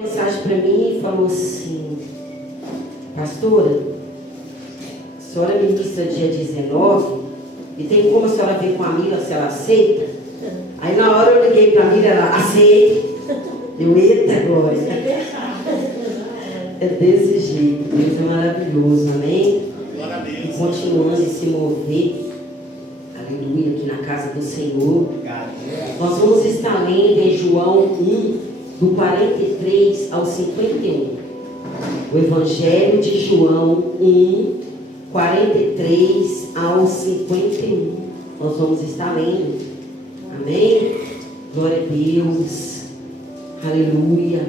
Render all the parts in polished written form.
Mensagem para mim e falou assim: pastora, a senhora ministra dia 19 e tem como a senhora ver com a Mila se ela aceita? Aí na hora eu liguei para a Mila, ela aceita. Eu, eita glória. É desse jeito, Deus é maravilhoso, amém? E continuando a se mover, aleluia, aqui na casa do Senhor. Nós vamos estar lendo em João 1, do 43 ao 51. O Evangelho de João 1, 43 ao 51. Nós vamos estar lendo. Amém? Glória a Deus. Aleluia.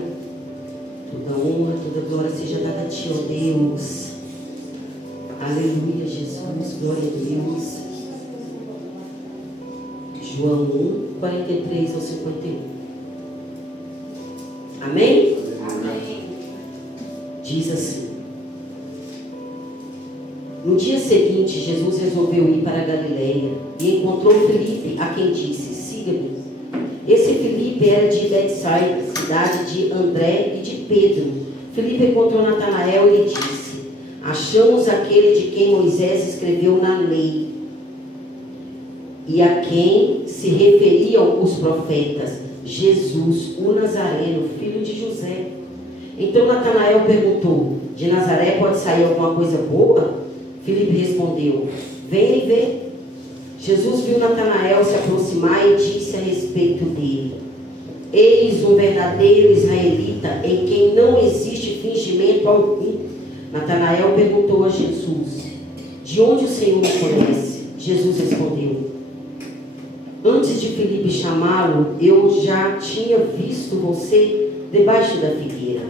Toda honra, toda glória seja dada a Ti, ó Deus. Aleluia, Jesus. Glória a Deus. João 1, 43 ao 51. Amém? Amém. Diz assim: no dia seguinte, Jesus resolveu ir para a Galileia e encontrou Filipe, a quem disse: siga-me. Esse Filipe era de Betsaida, cidade de André e de Pedro. Filipe encontrou Natanael e lhe disse: achamos aquele de quem Moisés escreveu na lei e a quem se referiam os profetas, Jesus, o Nazareno, filho de José. Então Natanael perguntou: de Nazaré pode sair alguma coisa boa? Filipe respondeu: venha e vê. Jesus viu Natanael se aproximar e disse a respeito dele: eis um verdadeiro israelita, em quem não existe fingimento algum. Natanael perguntou a Jesus: de onde o Senhor me conhece? Jesus respondeu: antes de Filipe chamá-lo, eu já tinha visto você debaixo da figueira.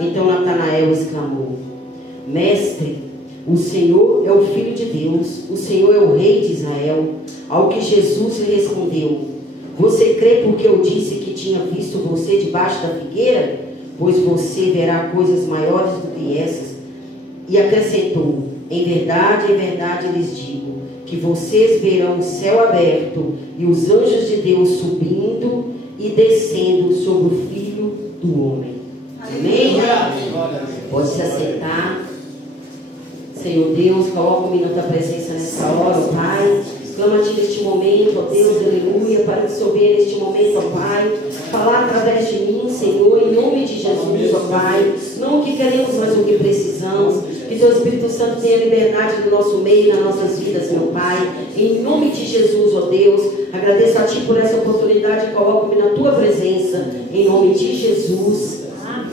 Então Natanael exclamou: mestre, o Senhor é o Filho de Deus, o Senhor é o Rei de Israel. Ao que Jesus lhe respondeu: você crê porque eu disse que tinha visto você debaixo da figueira? Pois você verá coisas maiores do que essas. E acrescentou: em verdade lhes digo, que vocês verão o céu aberto e os anjos de Deus subindo e descendo sobre o Filho do Homem. Amém? Pode se assentar. Senhor Deus, coloca-me na tua presença nessa hora, ó Pai. Clama-te neste momento, ó Deus, aleluia, para dissolver neste momento, ó Pai. Falar através de mim, Senhor, em nome de Jesus, ó Pai. Não o que queremos, mas o que precisamos. Que teu Espírito Santo tenha liberdade no nosso meio, nas nossas vidas, meu Pai. Em nome de Jesus, ó Deus, agradeço a Ti por essa oportunidade e coloco-me na Tua presença. Em nome de Jesus.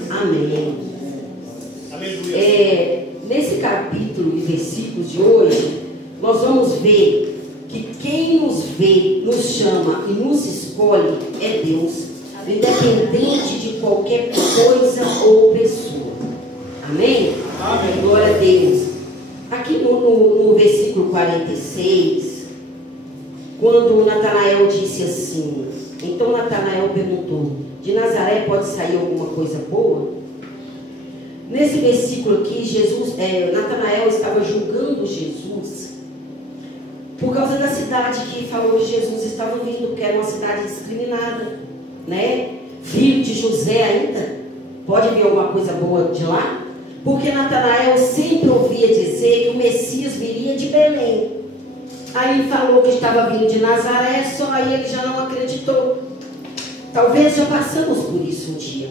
Amém. Nesse capítulo e versículos de hoje, nós vamos ver que quem nos vê, nos chama e nos escolhe é Deus, independente de qualquer coisa ou pessoa. Amém? Amém. Glória a Deus. Aqui no versículo 46, quando Natanael disse assim, então Natanael perguntou: de Nazaré pode sair alguma coisa boa? Nesse versículo aqui, Natanael estava julgando Jesus por causa da cidade que falou que Jesus estava vindo, que era uma cidade discriminada, né? Filho de José ainda, pode vir alguma coisa boa de lá? Porque Natanael sempre ouvia dizer que o Messias viria de Belém. Aí ele falou que estava vindo de Nazaré, só aí ele já não acreditou. Talvez já passamos por isso um dia,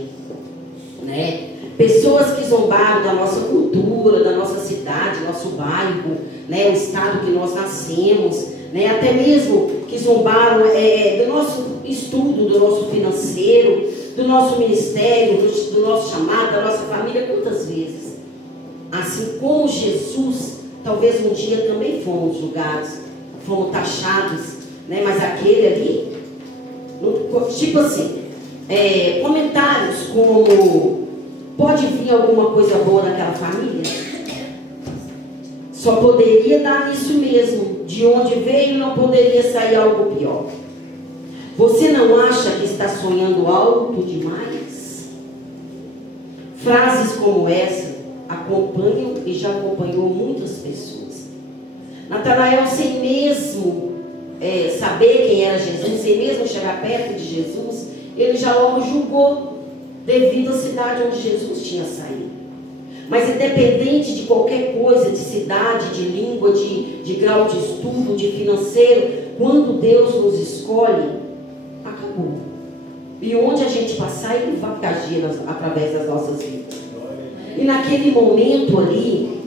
né? Pessoas que zombaram da nossa cultura, da nossa cidade, nosso bairro, né, o estado que nós nascemos, né, até mesmo que zombaram do nosso estudo, do nosso financeiro, do nosso ministério, do nosso chamado, da nossa família, quantas vezes? Assim como Jesus, talvez um dia também fomos julgados, fomos taxados, né, mas aquele ali, tipo assim, comentários como: pode vir alguma coisa boa naquela família? Só poderia dar nisso mesmo. De onde veio não poderia sair algo pior. Você não acha que está sonhando alto demais? Frases como essa acompanham e já acompanhou muitas pessoas. Natanael, sem mesmo saber quem era Jesus, sem mesmo chegar perto de Jesus, ele já logo julgou. devido à cidade onde Jesus tinha saído. Mas independente de qualquer coisa, de cidade, de língua, de grau de estudo, de financeiro, quando Deus nos escolhe, acabou. E onde a gente passar, Ele vai agir através das nossas vidas. E naquele momento ali,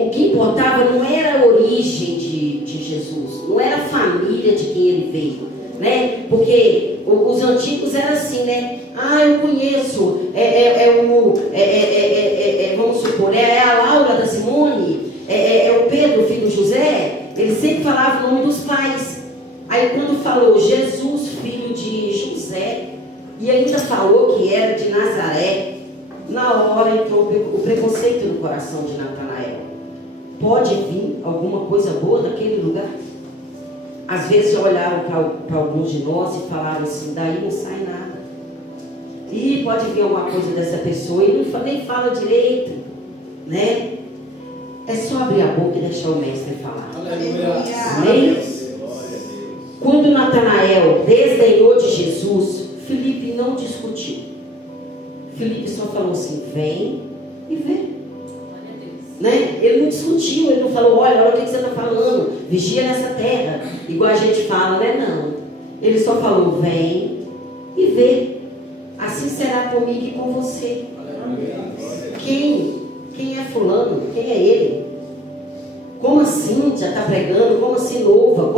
o que importava não era a origem de Jesus, não era a família de quem Ele veio, né? Porque os antigos eram assim, né? Ah, eu conheço, vamos supor, é a Laura da Simone, é o Pedro, filho de José. Ele sempre falava o nome dos pais. Aí quando falou Jesus, filho de José, e ainda falou que era de Nazaré, na hora entrou o preconceito no coração de Natanael. Pode vir alguma coisa boa daquele lugar? Às vezes já olharam para alguns de nós e falaram assim, daí não sai nada. E pode vir alguma coisa dessa pessoa e nem fala direito, né? É só abrir a boca e deixar o mestre falar. Amém? Quando Natanael desdenhou de Jesus, Filipe não discutiu. Filipe só falou assim, vem e vê. Né? Ele não discutiu, ele não falou, olha o que você está falando, vigia nessa terra, igual a gente fala, né? Não. Ele só falou, vem e vê. Assim será comigo e com você. Quem é fulano? Quem é ele? Como assim já está pregando? Como assim louva?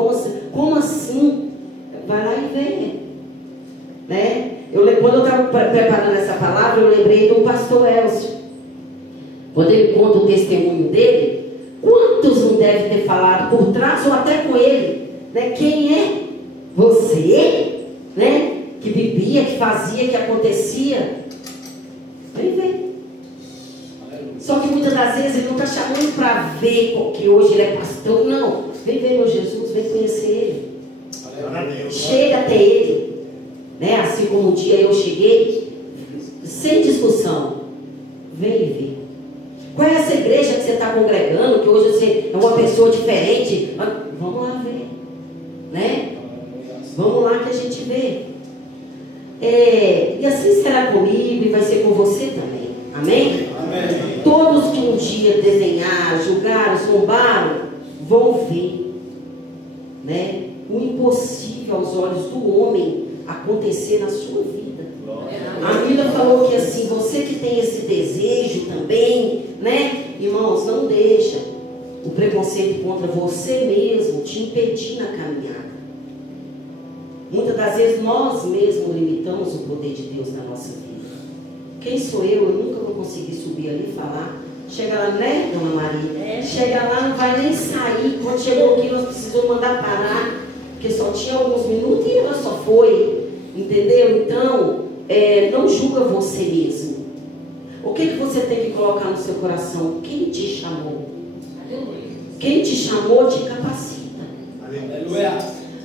Como assim? Vai lá e venha. Né? Quando eu estava preparando essa palavra, eu lembrei do pastor Elcio. Quando ele conta o testemunho dele, quantos não devem ter falado por trás ou até com ele, né? Quem é você, né? Que bebia, que fazia, que acontecia. Vem ver. Só que muitas das vezes ele não está chamando para ver porque hoje ele é pastor, não. Vem ver meu Jesus, vem conhecer ele. Chega até ele, né? Assim como um dia eu cheguei, sem discussão, vem e vê. Qual é essa igreja que você está congregando, que hoje você é uma pessoa diferente? Vamos lá ver, né? Vamos lá que a gente vê. E assim será comigo e vai ser com você também. Amém? Amém. Todos que um dia desenharam, julgaram, zombaram, vão ver, né? O impossível aos olhos do homem acontecer na sua vida. A Bíblia falou que assim, você que tem esse desejo também, né? Irmãos, não deixa o preconceito contra você mesmo te impedir na caminhada. Muitas das vezes nós mesmos limitamos o poder de Deus na nossa vida. Quem sou eu? Eu nunca vou conseguir subir ali e falar. Chega lá, né, dona Maria? Chega lá, não vai nem sair. Quando chegou aqui, nós precisamos mandar parar, porque só tinha alguns minutos e ela só foi. Entendeu? Então, não julga você mesmo. O que você tem que colocar no seu coração? Quem te chamou? Quem te chamou te capacita. Aleluia.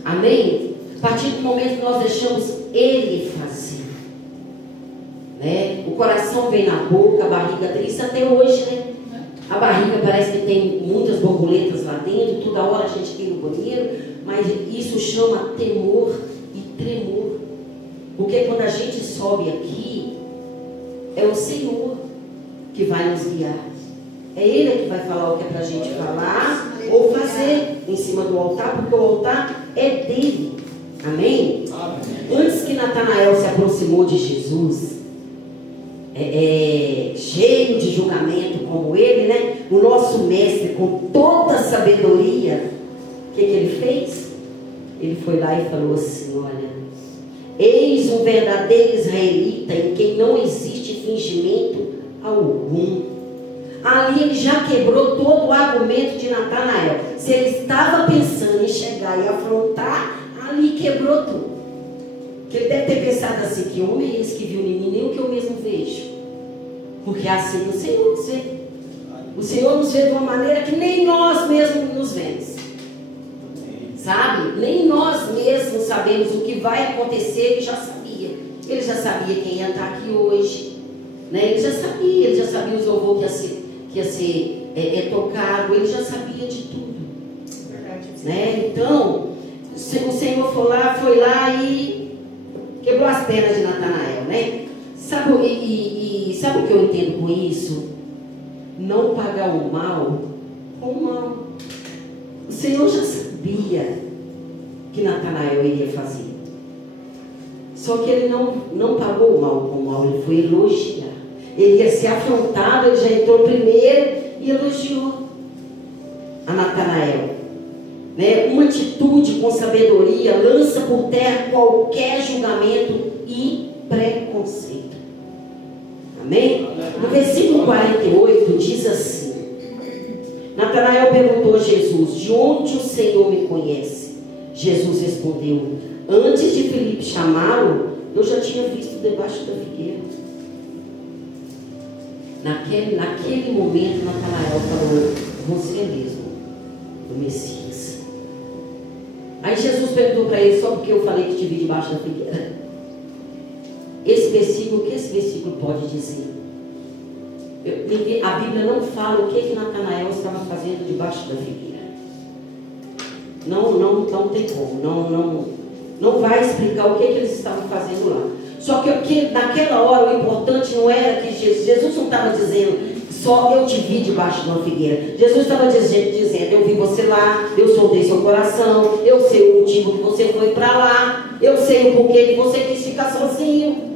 Amém? A partir do momento que nós deixamos Ele fazer, né? O coração vem na boca, a barriga triste até hoje, né? A barriga parece que tem muitas borboletas lá dentro, toda hora a gente tem no banheiro, mas isso chama temor e tremor. Porque quando a gente sobe aqui, é o Senhor que vai nos guiar. É Ele que vai falar o que é para a gente falar ou fazer em cima do altar, porque o altar é dele. Amém? Amém. Antes que Natanael se aproximou de Jesus, cheio de julgamento como ele, né? O nosso mestre, com toda a sabedoria, o que ele fez? Ele foi lá e falou assim, olha, eis um verdadeiro israelita em quem não existe fingimento algum. Ali ele já quebrou todo o argumento de Natanael. Se ele estava pensando em chegar e afrontar, ali quebrou tudo. Que ele deve ter pensado assim, que homem é esse que viu em mim, nem o que eu mesmo vejo. Porque assim o Senhor nos vê. O Senhor nos vê de uma maneira que nem nós mesmos nos vemos. Sabe? Nem nós mesmos sabemos o que vai acontecer. Ele já sabia. Ele já sabia quem ia estar aqui hoje, né? Ele já sabia os louvores que ia ser tocado. Ele já sabia de tudo. Né? Então, o Senhor foi lá e o quebrou as pernas de Natanael, né? Sabe o que eu entendo com isso? Não pagar o mal com o mal. O Senhor já sabia que Natanael iria fazer. Só que ele não pagou o mal com o mal, ele foi elogiar. Ele ia ser afrontado, ele já entrou primeiro e elogiou a Natanael. Né? Uma atitude com sabedoria lança por terra qualquer julgamento e preconceito. Amém? No versículo 48 diz assim: Natanael perguntou a Jesus: de onde o Senhor me conhece? Jesus respondeu: antes de Filipe chamá-lo, eu já tinha visto debaixo da figueira. Naquele momento, Natanael falou: você é mesmo o Messias. Aí Jesus perguntou para ele: só porque eu falei que te vi debaixo da figueira? Esse versículo, o que esse versículo pode dizer? A Bíblia não fala o que Natanael estava fazendo debaixo da figueira. Não tem como. Não vai explicar o que eles estavam fazendo lá. Só que naquela hora o importante não era que Jesus não estava dizendo só eu te vi debaixo de uma figueira. Jesus estava dizendo: eu vi você lá, eu sondei seu coração, eu sei o motivo que você foi para lá, eu sei o porquê que você quis ficar sozinho.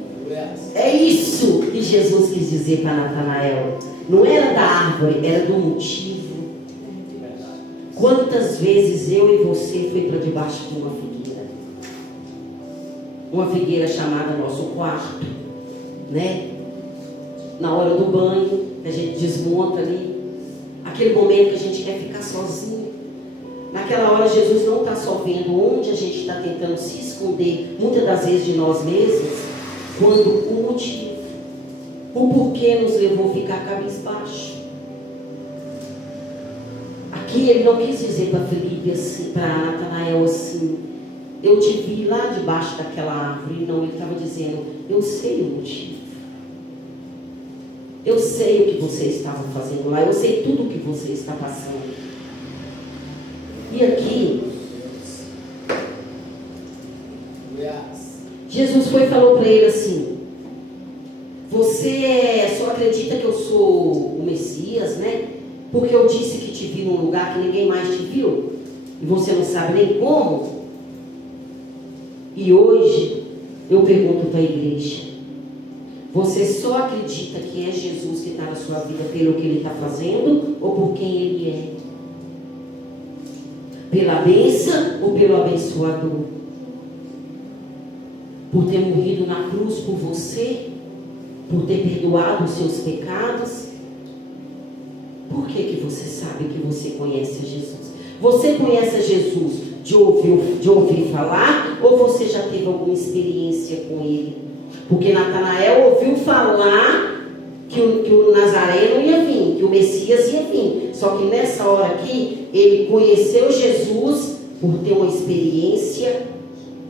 É isso que Jesus quis dizer para Natanael. Não era da árvore, era do motivo. Quantas vezes eu e você foi para debaixo de uma figueira? Uma figueira chamada nosso quarto, né? Na hora do banho, a gente desmonta ali. Aquele momento que a gente quer ficar sozinho. Naquela hora Jesus não está só vendo onde a gente está tentando se esconder, muitas das vezes de nós mesmos, quando o motivo, o porquê nos levou a ficar cabisbaixo. Aqui ele não quis dizer para Filipe assim, para Natanael assim: eu te vi lá debaixo daquela árvore. Não, ele estava dizendo: eu sei o motivo. Eu sei o que você estava fazendo lá. Eu sei tudo o que você está passando. E aqui Jesus foi e falou para ele assim: você só acredita que eu sou o Messias, né? Porque eu disse que te vi num lugar que ninguém mais te viu, e você não sabe nem como. E hoje eu pergunto para a igreja: você só acredita que é Jesus que está na sua vida pelo que ele está fazendo, ou por quem ele é? Pela bênção ou pelo abençoador? Por ter morrido na cruz por você? Por ter perdoado os seus pecados? Por que você sabe que você conhece a Jesus? Você conhece a Jesus de ouvir falar, ou você já teve alguma experiência com ele? Porque Natanael ouviu falar que o Nazareno ia vir, que o Messias ia vir. Só que nessa hora aqui, ele conheceu Jesus por ter uma experiência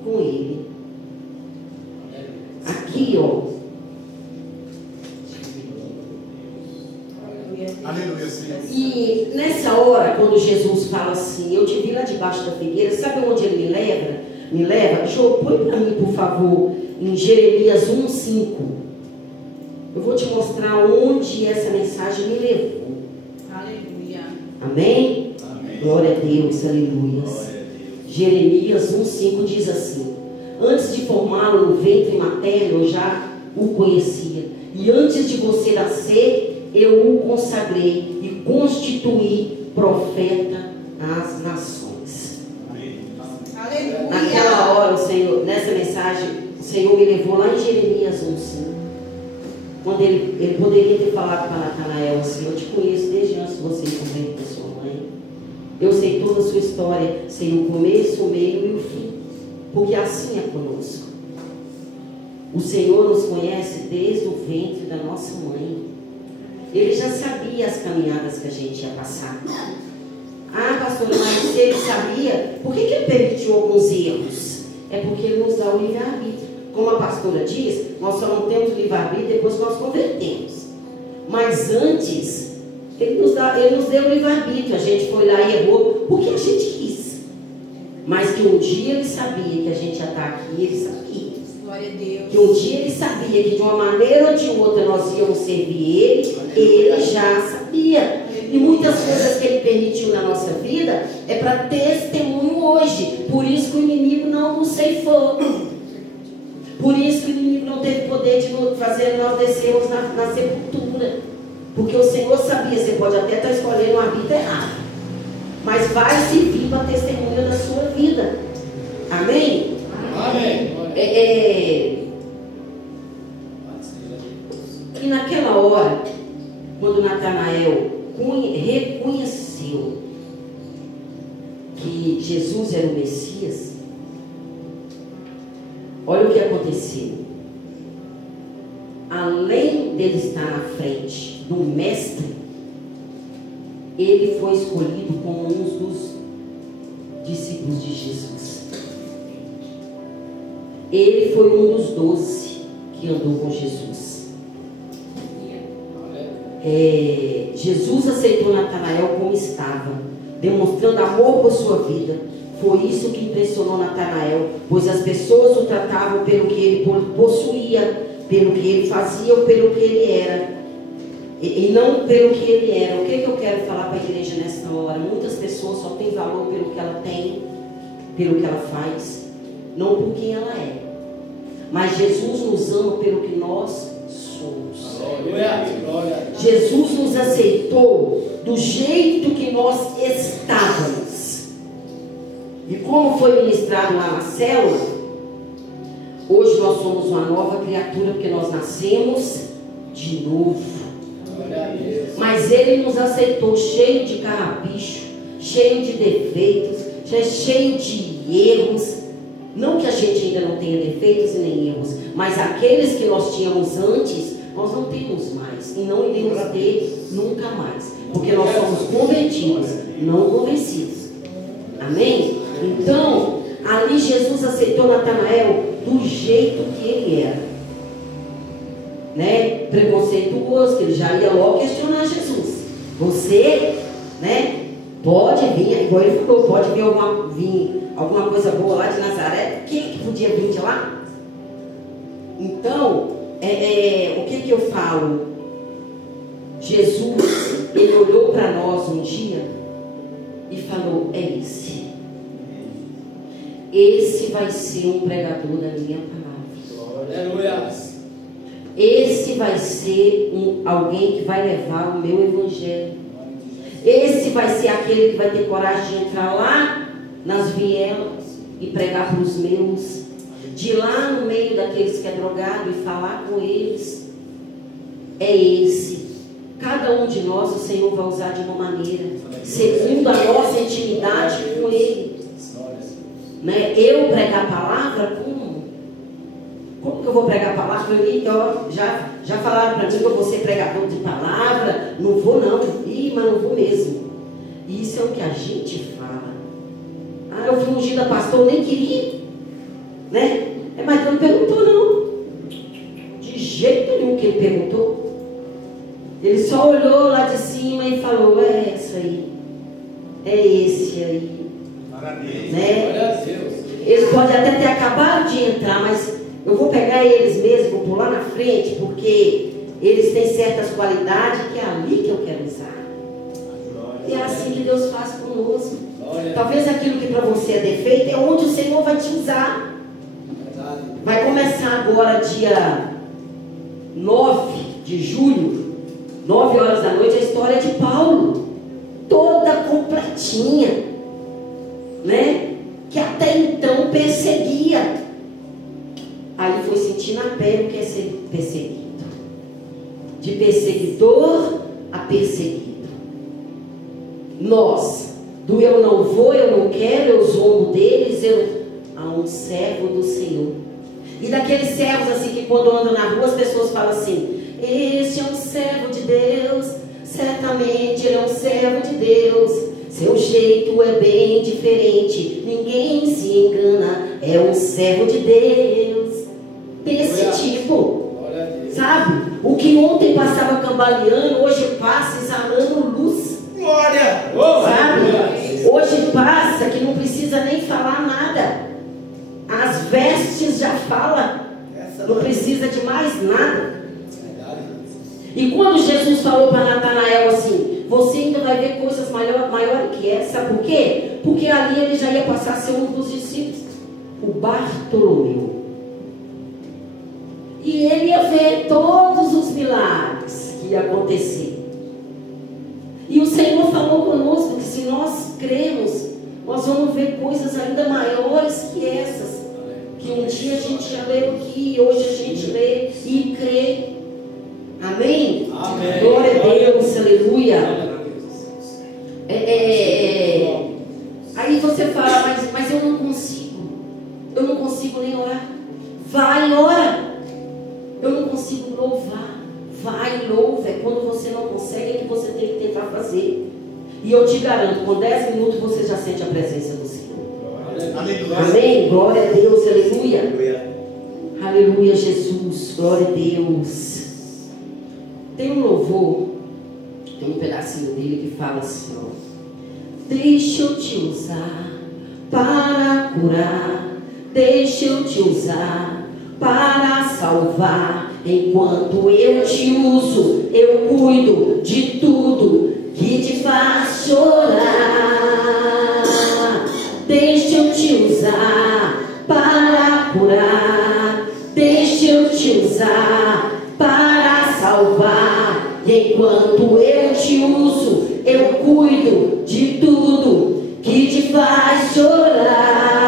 com ele. Aqui, ó. Aleluia, sim. E nessa hora, quando Jesus fala assim: eu te vi lá debaixo da figueira, sabe onde ele me leva? Jô, põe para mim, por favor, em Jeremias 1:5. Eu vou te mostrar onde essa mensagem me levou. Aleluia. Amém? Amém. Glória a Deus, aleluia. Jeremias 1:5 diz assim: antes de formá-lo no ventre materno, eu já o conhecia. E antes de você nascer, eu o consagrei e constituí profeta às nações. Amém. Aleluia. Naquela hora, o Senhor, nessa mensagem, o Senhor me levou lá em Jeremias 1:5. Quando ele poderia ter falado para Natanael assim: eu te conheço desde antes de você ir para sua mãe. Eu sei toda a sua história, sei o começo, o meio e o fim. Porque assim é conosco. O Senhor nos conhece desde o ventre da nossa mãe. Ele já sabia as caminhadas que a gente ia passar. Ah, pastor, mas se ele sabia, por que ele permitiu alguns erros? É porque ele nos dá o livre-arbítrio. Como a pastora diz, nós só não temos livre-arbítrio depois que nós convertemos. Mas antes, ele nos deu o livre-arbítrio. A gente foi lá e errou porque a gente quis. Mas que um dia ele sabia que a gente ia estar aqui, ele sabia. Glória a Deus. Que um dia ele sabia que de uma maneira ou de outra nós íamos servir ele já sabia. E muitas coisas que ele permitiu na nossa vida é para testemunho hoje. Por isso que o inimigo não nos ceifou. Por isso que o inimigo não teve poder de nos fazer nós descermos na sepultura. Porque o Senhor sabia, você pode até estar escolhendo uma vida errada, mas vai servir para testemunho da sua vida. Amém? Amém. E naquela hora, quando Natanael reconheceu que Jesus era o Messias, olha o que aconteceu. Além dele estar na frente do mestre, ele foi escolhido como um dos discípulos de Jesus. Ele foi um dos 12 que andou com Jesus. Jesus aceitou Natanael como estava, demonstrando amor por sua vida. Foi isso que impressionou Natanael, pois as pessoas o tratavam pelo que ele possuía, pelo que ele fazia ou pelo que ele era, e não pelo que ele era. O que eu quero falar para a igreja nesta hora? Muitas pessoas só têm valor pelo que ela tem, pelo que ela faz, não por quem ela é. Mas Jesus nos ama pelo que nós somos. Jesus nos aceitou do jeito que nós estávamos. E como foi ministrado lá na célula, hoje nós somos uma nova criatura, porque nós nascemos de novo. Mas Ele nos aceitou cheio de carrapicho, cheio de defeitos, cheio de erros. Não que a gente ainda não tenha defeitos e nem erros, mas aqueles que nós tínhamos antes, nós não temos mais. E não iremos ter nunca mais. Porque nós somos convertidos, não convencidos. Amém? Então, ali Jesus aceitou Natanael do jeito que ele era, né? Preconceituoso, que ele já ia logo questionar Jesus. Você, né? Pode vir, igual ele falou, pode vir alguma coisa boa lá de Nazaré. Quem que podia vir de lá? Então, o que eu falo? Jesus, ele olhou para nós um dia e falou: é esse. Esse vai ser um pregador da minha palavra. Aleluia. Esse vai ser alguém que vai levar o meu evangelho. Esse vai ser aquele que vai ter coragem de entrar lá nas vielas e pregar para os meus, de ir lá no meio daqueles que é drogado e falar com eles. É esse. Cada um de nós o Senhor vai usar de uma maneira, segundo a nossa intimidade com Ele. Né? Eu pregar a palavra, como que eu vou pregar a palavra? Já falaram para mim que eu vou ser pregador de palavra. Não vou não, mas não vou mesmo. E isso é o que a gente fala. Eu fui ungida pastor, eu nem queria, né? Mas não perguntou não, de jeito nenhum que ele perguntou. Ele só olhou lá de cima e falou: é essa aí, é esse aí. Né? Eles podem até ter acabado de entrar, mas eu vou pegar eles mesmo, vou pular na frente, porque eles têm certas qualidades que é ali que eu quero usar. E é assim que Deus faz conosco. Talvez aquilo que para você é defeito é onde o Senhor vai te usar. Vai começar agora dia 9 de julho, 9 horas da noite, a história de Paulo, toda completinha, né? Que até então perseguia. Aí foi sentir na pele o que é ser perseguido. De perseguidor a perseguido. Nós, do eu não vou, eu não quero, eu zombo deles, há um servo do Senhor. E daqueles servos assim que quando andam na rua as pessoas falam assim: este é um servo de Deus, certamente ele é um servo de Deus. Seu jeito é bem diferente, ninguém se engana, é um servo de Deus. Desse tipo, sabe? O que ontem passava cambaleando, hoje passa exalando luz. Glória! Sabe? Hoje passa que não precisa nem falar nada. As vestes já falam. Não precisa de mais nada. E quando Jesus falou para Natanael assim, você ainda vai ver coisas maiores que essa, sabe por quê? Porque ali ele já ia passar a ser um dos discípulos, o Bartolomeu. E ele ia ver todos os milagres que ia acontecer. E o Senhor falou conosco que se nós cremos, nós vamos ver coisas ainda maiores que essas. Que um dia a gente já leu aqui, hoje a gente lê e crê. Amém? Amém. Glória a Deus, aleluia. Aí você fala, mas eu não consigo nem orar. Vai e ora. Eu não consigo louvar. Vai e louva. É quando você não consegue, é que você tem que tentar fazer. E eu te garanto, com 10 minutos você já sente a presença do Senhor. Amém? Glória a Deus, aleluia. Aleluia, Jesus, glória a Deus. Tem um louvor, tem um pedacinho dele que fala assim, ó. Deixa eu te usar para curar, deixa eu te usar para salvar. Enquanto eu te uso, eu cuido de tudo que te faz chorar. Deixa eu te usar para curar, deixa eu te usar para salvar. E enquanto eu te uso, eu cuido de tudo que te faz chorar.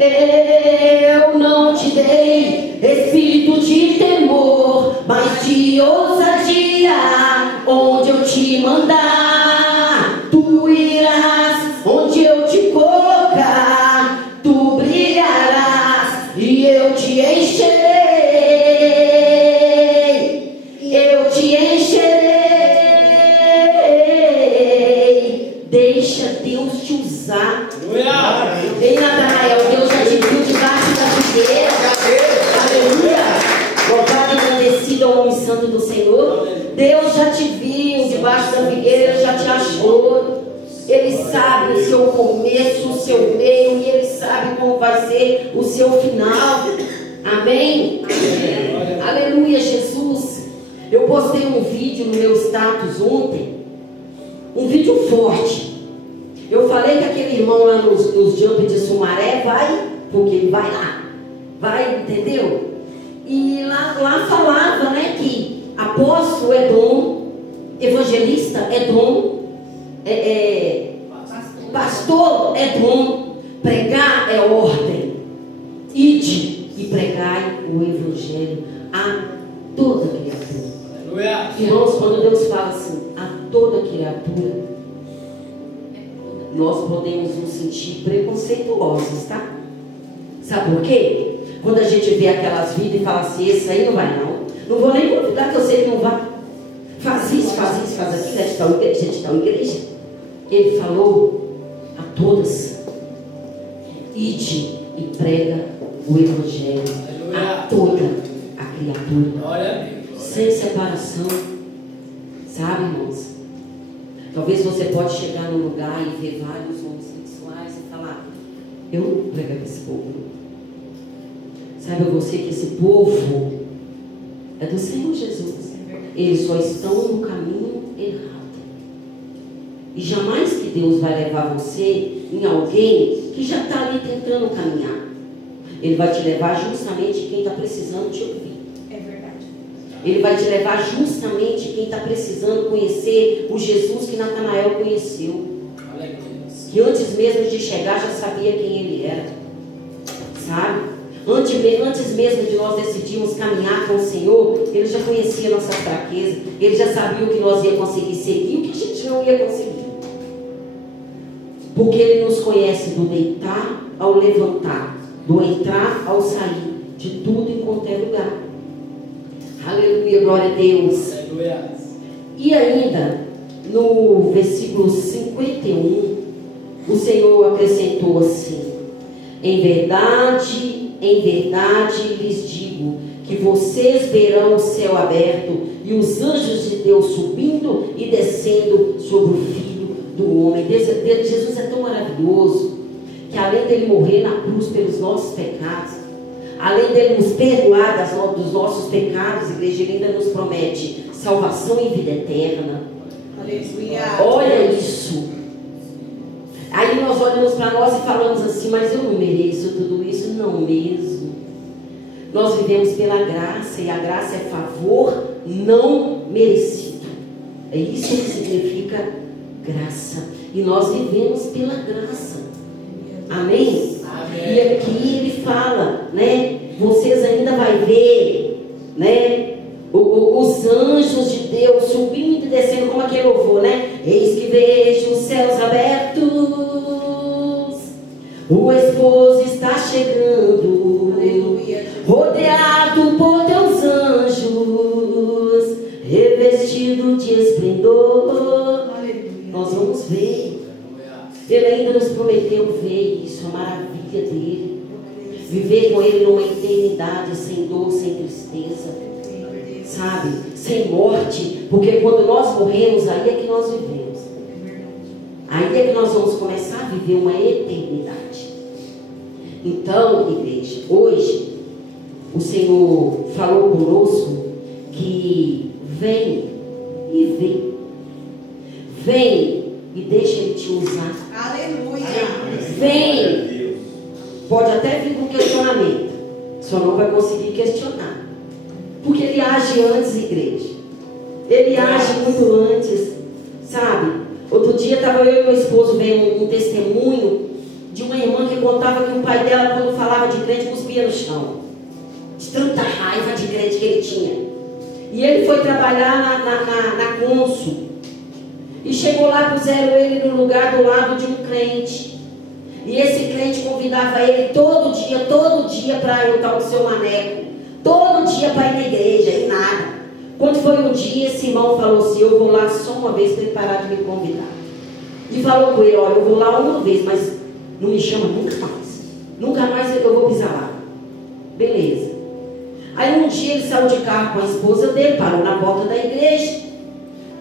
Eu não te dei espírito de temor, mas de ousadia. Onde eu te mandar, tu irás. Onde eu te colocar, tu brilharás. E eu te encherei, eu te encherei. Deixa Deus te usar. Ei, Natanael, Deus já te viu debaixo da figueira. Aleluia. Louvado e agradecido ao nome santo do Senhor. Deus já te viu debaixo da figueira, Ele já te achou. Ele sabe o seu começo, o seu meio, e Ele sabe como vai ser o seu final. Amém? Amém. Aleluia, Jesus. Eu postei um vídeo no meu status ontem, um vídeo forte. Eu falei que aquele irmão lá nos jump de Sumaré vai, porque ele vai lá, vai, entendeu? E lá falava, né, que apóstolo é dom, evangelista é dom, pastor é dom, pregar é ordem. Ide e pregai o evangelho a toda criatura. Irmãos, quando Deus fala assim, a toda criatura, nós podemos nos sentir preconceituosos, tá? Sabe por quê? Quando a gente vê aquelas vidas e fala assim, esse aí não vai não. Não vou nem convidar, que eu sei que não vai. Faz isso, faz aquilo, é de tal igreja. Ele falou a todas, ide e prega o evangelho a toda a criatura, sem separação. Sabe, irmãos? Talvez você pode chegar num lugar e ver vários homossexuais e falar, eu não vou pregar esse povo. Sabe você que esse povo é do Senhor Jesus. Eles só estão no caminho errado. E jamais que Deus vai levar você em alguém que já está ali tentando caminhar. Ele vai te levar justamente quem está precisando te ouvir. É verdade. Ele vai te levar justamente quem está precisando conhecer o Jesus que Natanael conheceu. Que antes mesmo de chegar já sabia quem ele era. Sabe? Antes mesmo de nós decidirmos caminhar com o Senhor, Ele já conhecia a nossa fraqueza. Ele já sabia o que nós ia conseguir seguir e o que a gente não ia conseguir. Porque Ele nos conhece do deitar ao levantar, do entrar ao sair, de tudo em qualquer lugar. Aleluia, glória a Deus. Aleluia. E ainda, no versículo 51, o Senhor acrescentou assim: em verdade lhes digo que vocês verão o céu aberto e os anjos de Deus subindo e descendo sobre o Filho do Homem. Jesus é tão maravilhoso que além dele morrer na cruz pelos nossos pecados, além dele nos perdoar dos nossos pecados, igreja, ele ainda nos promete salvação e vida eterna. Aleluia. Olha isso. Aí nós olhamos para nós e falamos assim, mas eu não mereço tudo isso. Não mesmo. Nós vivemos pela graça, e a graça é favor não merecido. É isso que significa graça. E nós vivemos pela graça. Amém? Amém. E aqui ele fala, né? Vocês ainda vai ver, né? Os anjos de Deus subindo e descendo, como aquele louvor, né? Eis que vejo os céus abertos, o esposo está chegando, Aleluia. rodeado por teus anjos, revestido de esplendor. Aleluia. Nós vamos ver. Ele ainda nos prometeu ver isso, a maravilha dele. Viver com ele numa eternidade, sem dor, sem tristeza, sabe? Sem morte, porque quando nós morremos, aí é que nós vivemos. Aí é que nós vamos começar a viver uma eternidade. Então, igreja, hoje o Senhor falou conosco que vem e vem. Vem e deixa Ele te usar. Aleluia. Vem. Pode até vir com questionamento, só não vai conseguir questionar, porque Ele age antes, igreja. Ele age muito antes, sabe? Outro dia estava eu e meu esposo vendo um testemunho de uma irmã que contava que o pai dela, quando falava de crente, cuspia no chão, de tanta raiva de crente que ele tinha. E ele foi trabalhar na Consul e chegou lá, puseram ele no lugar do lado de um crente. E esse crente convidava ele todo dia para eu estar no seu maneco, todo dia para ir na igreja e nada. Quando foi um dia, esse irmão falou assim: eu vou lá só uma vez para ele parar de me convidar. E falou com ele: olha, eu vou lá uma vez, mas não me chama nunca mais. Nunca mais eu vou pisar lá. Beleza. Aí um dia ele saiu de carro com a esposa dele, parou na porta da igreja.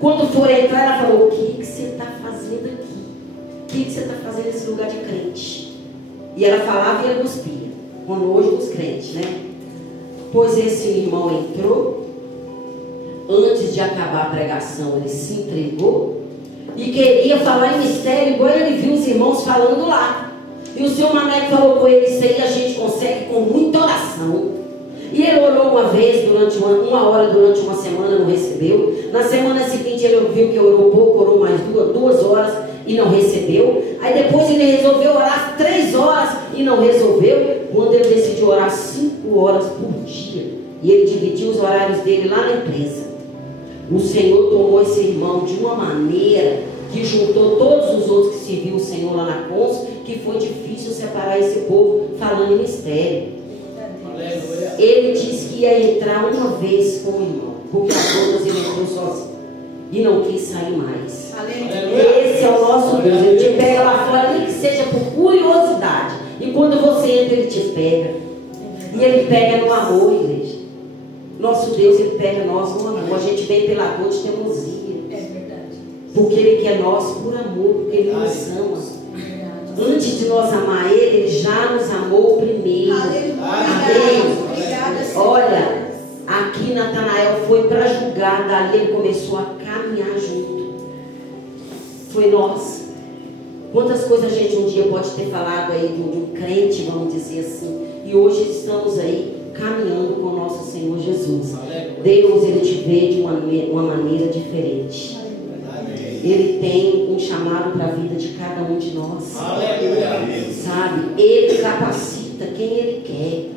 Quando for entrar, ela falou: o que você está fazendo aqui? O que você está fazendo nesse lugar de crente? E ela falava e ele cuspia, com nojo dos crentes, né? Pois esse irmão entrou, antes de acabar a pregação, ele se entregou e queria falar em mistério, igual ele viu os irmãos falando lá. E o seu Maneco falou com ele: isso aí a gente consegue com muita oração. E ele orou uma vez, durante uma hora, durante uma semana, não recebeu. Na semana seguinte ele viu que orou pouco, orou mais duas horas e não recebeu. Aí depois ele resolveu orar 3 horas e não resolveu. Quando ele decidiu orar 5 horas por dia, e ele dividiu os horários dele lá na empresa, o Senhor tomou esse irmão de uma maneira que juntou todos os outros que serviam o Senhor lá na Consul, que foi difícil separar esse povo falando em mistério. Aleluia. Ele disse que ia entrar uma vez com o irmão, porque as outras ele entrou sozinho e não quis sair mais. Aleluia. Esse é o nosso Deus. Ele te pega lá fora, nem que seja por curiosidade, e quando você entra ele te pega, e ele pega no amor, igreja. Nosso Deus, ele pega nós no amor. A gente vem pela dor de teimosia, É verdade. porque ele quer nós por amor, porque ele nos ama. Antes de nós amar ele já nos amou primeiro. Aleluia. Amém. Obrigada, Senhor. Olha, aqui Natanael foi para julgar, dali ele começou a caminhar junto. Foi nós. Quantas coisas a gente um dia pode ter falado aí de um crente, vamos dizer assim, e hoje estamos aí caminhando com o nosso Senhor Jesus. Deus, ele te vê de uma maneira diferente. Ele tem um chamado para a vida de cada um de nós. Aleluia. Sabe? Ele capacita quem ele quer.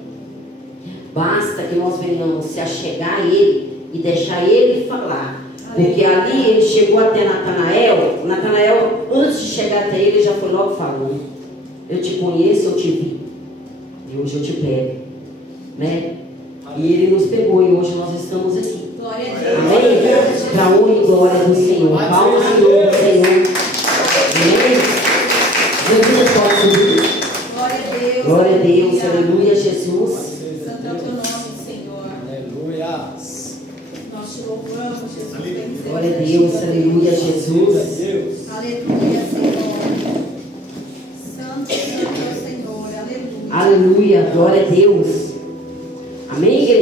Basta que nós venhamos se achegar a ele e deixar ele falar. Porque ali ele chegou até Natanael. Natanael, antes de chegar até ele, já foi logo falando: eu te conheço, eu te vi, e hoje eu te pego, né? E ele nos pegou e hoje nós estamos aqui. Glória a Deus. Amém? Para a honra e glória do Senhor. Palmas e honra do Senhor. Amém? Jesus pode subir. Glória a Deus. Glória a Deus. Aleluia, Jesus. Santo é o teu nome, Senhor. Aleluia. Nós te louvamos, Jesus. Glória a Deus. Aleluia, Jesus. Aleluia, Senhor. Santo é o Senhor. Aleluia. Aleluia. Glória a Deus. Amém, igreja?